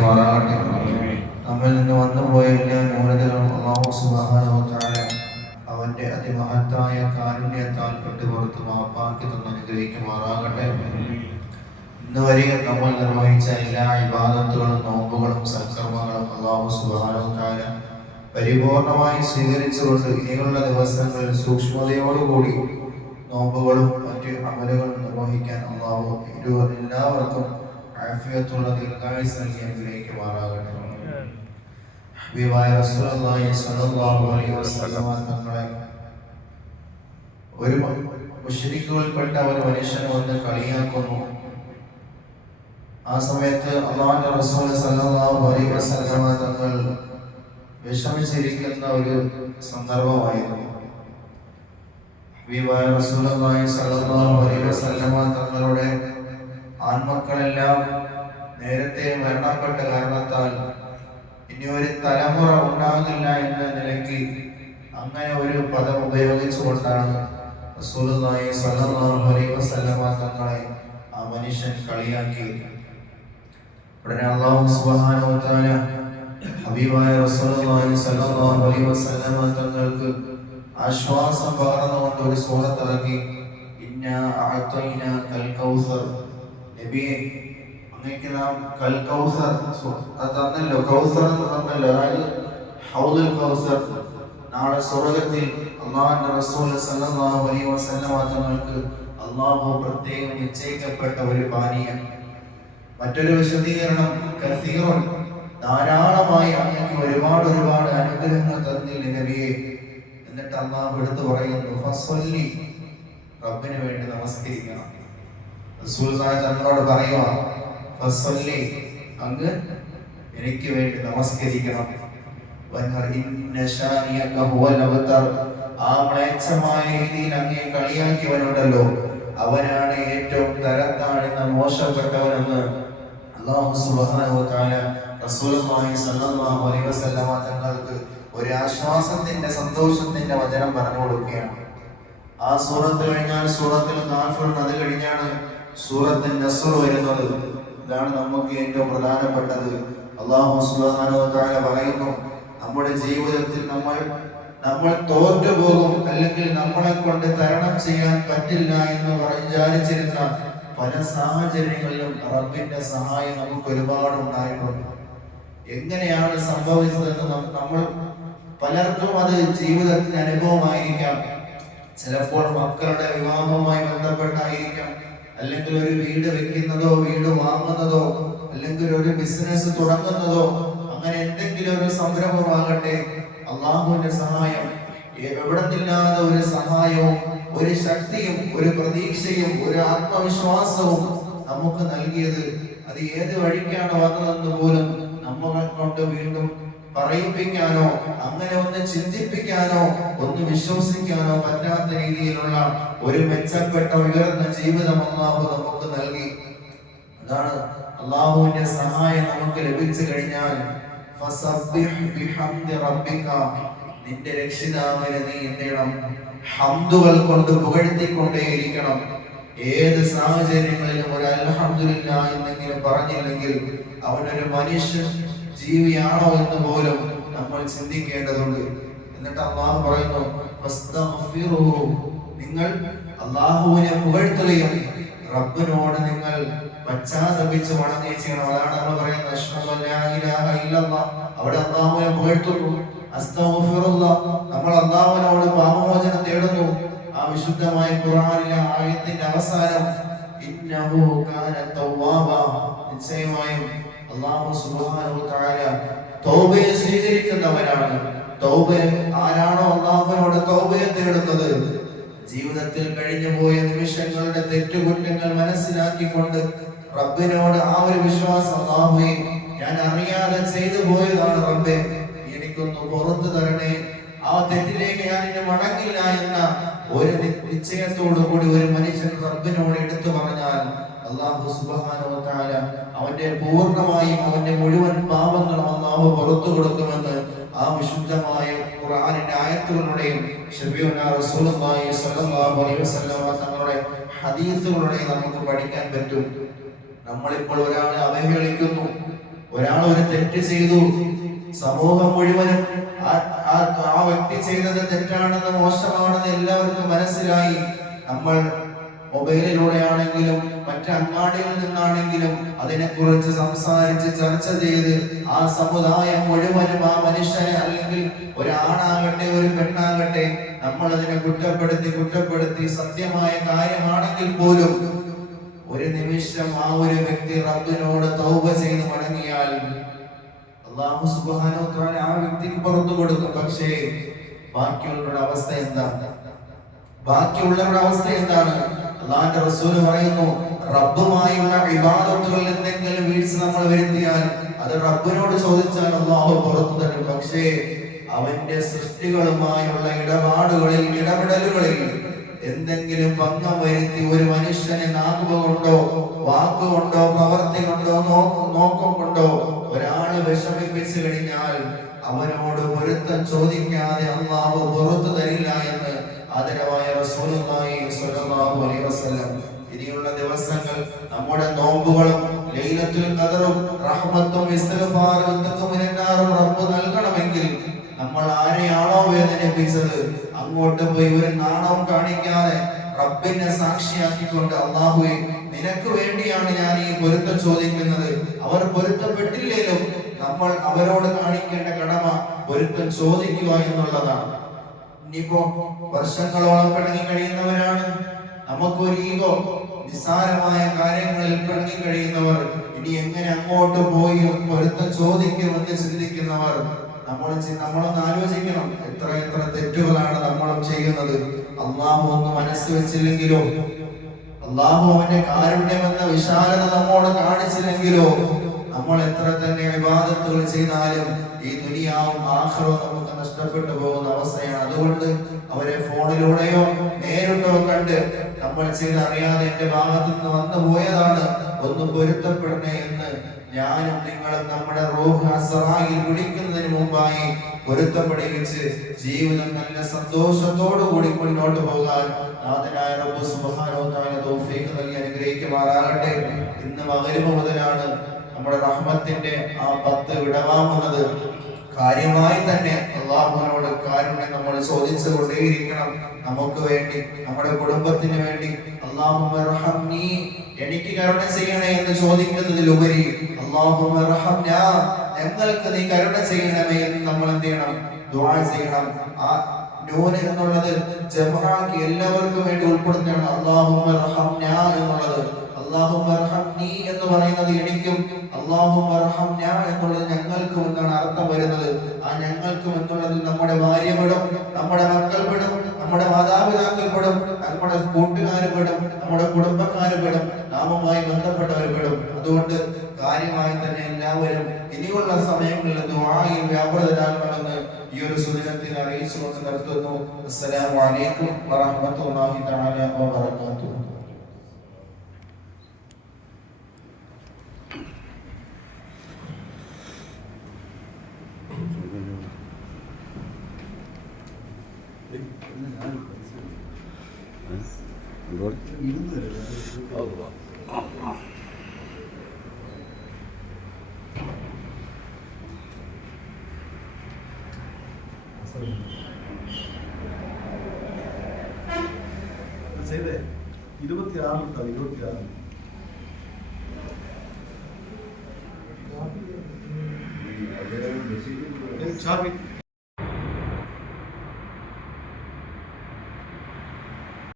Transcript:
അനുഗ്രഹിക്കുമാറാകട്ടെ. നമ്മിൽ നിന്ന് വന്നുപോയ എല്ലാ ന്യൂനതകളും അല്ലാഹു സുബ്ഹാനഹു വ തആല അവന്റെ അതിമഹത്തായ കാരുണ്യത്താൽ പെട്ടുപുറത്ത് മാപ്പാക്കി തന്ന് അനുഗ്രഹിക്കുമാറാകട്ടെ. ഇന്ന് വരെ നമ്മൾ നിർവഹിച്ച എല്ലാ ഇബാദത്തുകളും നോമ്പുകളും സൽക്കർമ്മങ്ങളും അല്ലാഹു സുബ്ഹാനഹു വ തആല പരിപൂർണമായി സ്വീകരിച്ചുകൊണ്ട് ഇനിയുള്ള ദിവസങ്ങളിൽ സൂക്ഷ്മതയോടുകൂടി നോമ്പുകളും മറ്റ് അമലുകളും നിർവഹിക്കാൻ അല്ലാഹു എല്ലാവർക്കും ആഫിയത്തുള്ള ദീർഘായുസ്സ് നൽകി അനുഗ്രഹിക്കുമാറാകട്ടെ. ഹബീബായ റസൂലുള്ളാഹി സ്വല്ലല്ലാഹു അലൈഹി വസല്ലം തങ്ങളെ ഒരു മുശ്രിക്കുകളിൽപ്പെട്ട ഒരു മനുഷ്യൻ വന്ന് കളിയാക്കുന്നു. ആ സമയത്ത് അല്ലാഹുവിന്റെ റസൂൽ സ്വല്ലല്ലാഹു അലൈഹി വസല്ലം തങ്ങൾ വിഷമിച്ചിരിക്കുന്ന ഒരു സന്ദർഭമായിരുന്നു. ഹബീബായ റസൂലുള്ളാഹി സ്വല്ലല്ലാഹു അലൈഹി വസല്ലം തങ്ങളുടെ ആൺമക്കളെല്ലാം നേരത്തെ മരണപ്പെട്ട കാരണത്താൽ ഇനി ഒരു തലമുറ ഉണ്ടാകില്ല എന്ന നിലയ്ക്ക് അങ്ങനെ ഒരു പദം ഉപയോഗിച്ചുകൊണ്ടാണ് റസൂലുള്ളാഹി സ്വല്ലല്ലാഹു അലൈഹി വസല്ലം തങ്ങളെ ആ മനുഷ്യൻ കളിയാക്കി. ഉടനെ അല്ലാഹു സുബ്ഹാനഹു വ തആല ഹബീബായ റസൂലുള്ളാഹി സ്വല്ലല്ലാഹു അലൈഹി വസല്ലം തങ്ങൾക്ക് ആശ്വാസം പകർന്നുകൊണ്ട് ഒരു സൂറത്ത് ഇറക്കി. ഇന്നാ അഅതൈനാകൽ കൗസർ, നബിയെ അങ്ങേക്ക് നാം കൽ കൗസർ തന്നല്ലോ, കൗസർ തന്നല്ലോ, അതായത് ഹൗദുൽ കൗസർ. നാളെ സ്വർഗ്ഗത്തിൽ അല്ലാഹുവിന്റെ റസൂൽ സ്വല്ലല്ലാഹു അലൈഹി വസല്ലം തങ്ങൾക്ക് അല്ലാഹു പ്രത്യേകം നിശ്ചയിക്കപ്പെട്ട ഒരു പാനീയം. മറ്റൊരു വിശദീകരണം കസീറുൻ, ധാരാളമായി അങ്ങേക്ക് ഒരുപാട് അനുഗ്രഹങ്ങൾ തന്നില്ല നബിയെ. എന്നിട്ട് അല്ലാഹു എടുത്തു പറയുന്നു, ഫസ്വല്ലി, റബ്ബിന് വേണ്ടി നമസ്കരിക്കണം. റസൂൽ തങ്ങളോട് പറയുക, ഫസ്വല്ലി, അങ്ങ് എനിക്ക് വേണ്ടി നമസ്കരിക്കണം. ആ മ്ലേച്ഛമായ രീതിയിൽ അങ്ങേ കളിയാക്കിയവനുണ്ടല്ലോ, അവനാണ് ഏറ്റവും തരം താഴ്ന്ന മോശപ്പെട്ടവനെന്ന് അല്ലാഹു സുബ്ഹാനഹു വ തആല റസൂലുള്ളാഹി സ്വല്ലല്ലാഹു അലൈഹി വസല്ലം തങ്ങൾക്ക് ഒരു ആശ്വാസത്തിന്റെ സന്തോഷത്തിന്റെ വചനം പറഞ്ഞു കൊടുക്കുകയാണ്. ആ സൂറത്ത് കഴിഞ്ഞാൽ സൂറത്തുൽ കാഫിർ, അത് കഴിഞ്ഞാണ് സൂറത്തുൻ നസ്ർ വരുന്നത്. ഇതാണ് നമുക്ക് ഏറ്റവും പ്രധാനപ്പെട്ടത്. അല്ലാഹു സുബ്ഹാനഹു വ തആല പറയുന്നു, നമ്മുടെ ജീവിതത്തിൽ നമ്മൾ തോറ്റുപോകും, അല്ലെങ്കിൽ നമ്മളെ കൊണ്ട് തരണം ചെയ്യാൻ പറ്റില്ല എന്ന് വിചാരിച്ചിരുന്ന പല സാഹചര്യങ്ങളിലും റബ്ബിന്റെ സഹായം നമുക്ക് ഒരുപാട് ഉണ്ടായിട്ടുണ്ട്. എങ്ങനെയാണ് സംഭവിച്ചതെന്ന് നമ്മൾ പലർക്കും അത് ജീവിതത്തിന് അനുഭവമായിരിക്കാം. ചിലപ്പോൾ മക്കളുടെ വിവാഹവുമായി ബന്ധപ്പെട്ടായിരിക്കാം, അല്ലെങ്കിൽ ഒരു വീട് വെക്കുന്നതോ വീട് വാങ്ങുന്നതോ, അല്ലെങ്കിൽ ഒരു ബിസിനസ് തുടങ്ങുന്നതോ, അങ്ങനെ എന്തെങ്കിലും ഒരു സംരംഭമാകട്ടെ, അല്ലാഹുവിന്റെ സഹായം എവിടെ നിന്നില്ലാതെ ഒരു സഹായവും ഒരു ശക്തിയും ഒരു പ്രതീക്ഷയും ഒരു ആത്മവിശ്വാസവും നമുക്ക് നൽകിയത് അത് ഏത് വഴിക്കാണ് വന്നതെന്ന് പോലും നമ്മളെ കൊണ്ട് വീണ്ടും പറയിപ്പിക്കാനോ അങ്ങനെ ഒന്ന് ചിന്തിപ്പിക്കാനോ ഒന്ന് വിശ്വസിക്കാനോ പറ്റാത്ത രീതിയിലുള്ള ഒരു മെച്ചപ്പെട്ട ഉയർന്ന ജീവിതം അല്ലാഹു നമുക്ക് നൽകി. അതാണ് അല്ലാഹുവിന്റെ സഹായം നമുക്ക് ലഭിച്ചു കഴിഞ്ഞാൽ ഫസബ്ബിഹ് ബിഹംദി റബ്ബിക, നിന്റെ രക്ഷിതാവിനെ നീ എന്തെയ്യണം? ഹംദുകൾ കൊണ്ട് പുകഴ്ത്തിക്കൊണ്ടേയിരിക്കണം. ഏത് സാഹചര്യങ്ങളിലും ഒരു അൽഹംദുലില്ലാഹ് എന്നെങ്കിലും പറഞ്ഞില്ലെങ്കിൽ അവനൊരു മനുഷ്യ ജീവിയാണോ എന്ന് പോലും നമ്മൾ ചിന്തിക്കേണ്ടതുണ്ട്. എന്നിട്ട് അല്ലാഹു പറയുന്നു, ഫസ്തഗ്ഫിറുഹു, നിങ്ങൾ അല്ലാഹുവിനെ പുകഴ്ത്തുകയും റബ്ബിനോട് നിങ്ങൾ പശ്ചാത്തപിച്ച് മടങ്ങുകയും ചെയ്യണം. അതാണ് നമ്മൾ പറയുന്നത് അശ്ഹദു അല്ലാ ഇലാഹ ഇല്ലല്ലാഹ്. അവിടെ അല്ലാഹുവിനെ പുകഴ്ത്തുന്നു. അസ്തഗ്ഫിറുല്ലാഹ്, നമ്മൾ അല്ലാഹുവിനോട് പാപമോചനം തേടുന്നു. ആ വിശുദ്ധമായ ഖുർആനിലെ ആയത്തിന്റെ അവസാനം ഇന്നഹു കാന തവ്വാബ, നിശ്ചയമായും അല്ലാഹു സുബ്ഹാനഹു വ തആല തൗബയെ സ്വീകരിക്കുന്നവനാണ്. തൗബ ആരാണോ അല്ലാഹുവിനോട് തൗബയെ തേടുന്നത്, ജീവിതത്തിൽ കഴിഞ്ഞുപോയ നിമിഷങ്ങളുടെ തെറ്റുകുറ്റങ്ങൾ മനസ്സിലാക്കിക്കൊണ്ട് റബ്ബിനോട് ആ ഒരു വിശ്വാസം, അല്ലാഹുവേ ഞാൻ അറിയാതെ ചെയ്തു പോയതാണ് റബ്ബേ, എനിക്കൊന്ന് പുറത്തു തരണേ, ആ തെറ്റിലേക്ക് ഞാൻ ഇനി മടങ്ങില്ല എന്ന ഒരു നിശ്ചയത്തോടു കൂടി ഒരു മനുഷ്യൻ റബ്ബിനോട് എടുത്തു പറഞ്ഞാൽ അല്ലാഹു സുബ്ഹാനഹു വ തആല അവന്റെ പൂർണ്ണമായും അവന്റെ മുഴുവൻ പാപങ്ങളും അല്ലാഹു പുറത്തു കൊടുക്കുമെന്ന് ആ വിശുദ്ധമായ ഖുർആനിന്റെ ആയത്തുകളുടെയും ശഫീഉനാ റസൂലുള്ളാഹി സ്വല്ലല്ലാഹു അലൈഹി വസല്ലം തങ്ങളുടെ ഹദീസുകളുടെയും നമുക്ക് പഠിക്കാൻ പറ്റും. നമ്മളിപ്പോൾ ഒരാളെ അവഹേളിക്കുന്നു, ഒരാൾ ഒരു തെറ്റ് ചെയ്തു, സമൂഹം മുഴുവനും ആ വ്യക്തി ചെയ്തത് തെറ്റാണെന്ന് മോശമാണെന്ന് എല്ലാവർക്കും മനസ്സിലായി. നമ്മൾ മൊബൈലിലൂടെയാണെങ്കിലും മറ്റ് അങ്ങാടിയിൽ നിന്നാണെങ്കിലും അതിനെക്കുറിച്ച് സംസാരിച്ച് ചർച്ച ചെയ്ത് ആ സമുദായം മുഴുവനും ആ മനുഷ്യനെ, അല്ലെങ്കിൽ ഒരാണാകട്ടെ ഒരു പെണ്ണാകട്ടെ, നമ്മൾ അതിനെ കുറ്റപ്പെടുത്തി സത്യമായ കാര്യമാണെങ്കിൽ പോലും ഒരു നിമിഷം ആ ഒരു വ്യക്തി റബ്ബിനോട് തൗബ ചെയ്ത് മടങ്ങിയാൽ അല്ലാഹു സുബ്ഹാനഹു വ തആല ആ വ്യക്തിക്ക് പുറത്തു കൊടുക്കും. പക്ഷേ ബാക്കിയുള്ളവരുടെ അവസ്ഥ എന്താണ്? അല്ലാഹുവിന്റെ റസൂൽ പറയുന്നു, റബ്ബുമായുള്ള ഇബാദത്തുകളിൽ എന്തെങ്കിലും വീഴ്ച നമ്മൾ വരുത്തിയാൽ അത് റബ്ബിനോട് ചോദിച്ചാൽ അല്ലാഹു പുറത്തു തരും. പക്ഷേ അവന്റെ സൃഷ്ടികളുമായുള്ള ഇടപെടലുകളിൽ എന്തെങ്കിലും ഭംഗം വരുത്തി ഒരു മനുഷ്യനെ നാക്കുകൊണ്ടോ വാക്കുകൊണ്ടോ പ്രവൃത്തി കൊണ്ടോ നോക്കം കൊണ്ടോ ഒരാള് വിഷമിപ്പിച്ചു കഴിഞ്ഞാൽ അവനോട് പൊരുത്തം ചോദിക്കാതെ അല്ലാഹു പുറത്തു തരില്ല എന്ന് ആദരവായ റസൂലുള്ളാഹി സ്വല്ലല്ലാഹു അലൈഹി വസല്ലം. ഇനിയുള്ള ദിവസങ്ങൾ നമ്മുടെ നോമ്പുകളും ലൈലത്തുൽ ഖദറും റഹ്മത്തും ഇസ്തിഗ്ഫാറും തഖ്വമിനാറും റബ്ബ് നൽകണമെങ്കിൽ നമ്മൾ ആരെയാണോ വേദനിപ്പിച്ചത് അങ്ങോട്ട് പോയി ഒരു നാണവും കാണിക്കാതെ റബ്ബിനെ സാക്ഷിയാക്കിക്കൊണ്ട്, അല്ലാഹുവേ നിനക്ക് വേണ്ടിയാണ് ഞാൻ ഈ പൊരുത്തം ചോദിക്കുന്നത്, അവർ പൊരുത്തപ്പെട്ടില്ലേലും നമ്മൾ അവരോട് കാണിക്കേണ്ട കടമ പൊരുത്തം ചോദിക്കുക എന്നുള്ളതാണ്. ഇനിയിപ്പോ വർഷങ്ങളോളം പിണങ്ങി കഴിയുന്നവരാണ്, നമുക്കൊരു ഈഗോ, നിസ്സാരമായ കാര്യങ്ങളിൽ പിണങ്ങി കഴിയുന്നവർ, ഇനി എങ്ങനെ അങ്ങോട്ട് പോയി പൊരുത്തം ചോദിക്കുമെന്ന് ചിന്തിക്കുന്നവർ, നമ്മളൊന്ന് ആലോചിക്കണം, എത്ര തെറ്റുകളാണ് നമ്മളും ചെയ്യുന്നത്. അല്ലാഹു ഒന്ന് മനസ്സ് വെച്ചില്ലെങ്കിലോ, അല്ലാഹു അവന്റെ കാരുണ്യമെന്ന വിശാലത നമ്മോട് കാണിച്ചില്ലെങ്കിലോ, നമ്മൾ എത്ര തന്നെ ഇബാദത്തുകൾ ചെയ്താലും ഈ ദുനിയാവും ആഖിറവും നമുക്ക് നഷ്ടപ്പെട്ടു പോകുന്ന അവസ്ഥയാണ്. അതുകൊണ്ട് അവരെ ഫോണിലൂടെയോ നേരിട്ടോ കണ്ട് നമ്മൾ ചെയ്തറിയാതെ എന്റെ ഭാഗത്ത് നിന്ന് വന്നു പോയതാണ്, ഒന്ന് പൊരുത്തപ്പെടണേ എന്ന് ഞാനും നിങ്ങളും നമ്മുടെ റൂഹ് അസ്റായിൽ വിളിക്കുന്നതിന് മുമ്പായി പൊരുത്തപ്പെടുവിച്ച് ജീവിതം നല്ല സന്തോഷത്തോടു കൂടി മുന്നോട്ട് പോകാൻ നാഥനായ റബ്ബ് സുബ്ഹാനഹു വ തആല തൗഫീഖ് നൽകി അനുഗ്രഹിക്കുമാറാകട്ടെ. ഇന്ന് മഗ്‌രിബ് മുതലാണ് നമ്മുടെ റഹ്മത്തിന്റെ ആ 10 വിടവാങ്ങുന്നത്. കാര്യമായി തന്നെ അല്ലാഹുവിനോട് കാരുണ്യം നമ്മൾ ചോദിച്ചുകൊണ്ടേയിരിക്കണം. നമുക്ക് വേണ്ടി, നമ്മുടെ കുടുംബത്തിന് വേണ്ടി അല്ലാഹുമ്മ റഹംനി, എനിക്ക് കരുണ ചെയ്യണേ എന്ന് ചോദിക്കുന്നതിലുപരി അല്ലാഹുമ്മ റഹംനാ, ഞങ്ങൾക്ക് നീ കരുണ ചെയ്യണമേ എന്ന് നമ്മൾ എന്ത് ചെയ്യണം? ദുആ ചെയ്യണം. ആ നൂൻ എന്നുള്ളത് ജംആക്കി എല്ലാവർക്കും വേണ്ടി ഉൾപ്പെടുത്തണം. അല്ലാഹുമ്മ റഹംനാ എന്നുള്ളത്, അല്ലാഹുമ്മ റഹംനി എന്ന് പറയുന്നത് എനിക്കും, അല്ലാഹുമ്മ റഹംനാ എന്നുള്ളത് ഞങ്ങൾക്കും എന്നാണ് അർത്ഥം വരുന്നത്. ആ ഞങ്ങൾക്കും എന്നുള്ളതിൽ നമ്മുടെ ഭാര്യ പെടും, നമ്മുടെ മക്കൾ പെടും, നമ്മുടെ മാതാപിതാക്കൾ പെടും, നമ്മുടെ കൂട്ടുകാർ പെടും, നമ്മുടെ കുടുംബക്കാർ പെടും, നാമുമായി ബന്ധപ്പെട്ടവർ പെടും. അതുകൊണ്ട് കാര്യമായി തന്നെ എല്ലാവരും ഇനിയുള്ള സമയങ്ങളിൽ ദുആയിൽ വ്യാപൃതരാകണമെന്ന് ഈ ഒരു സുദിനത്തിൽ അറിയിച്ചുകൊണ്ട് നിർത്തുന്നു. അസ്സലാമു അലൈക്കും വറഹ്മത്തുള്ളാഹി തആല വബറകാതുഹു. ചെയ്തേ 26 26 ഷാഫി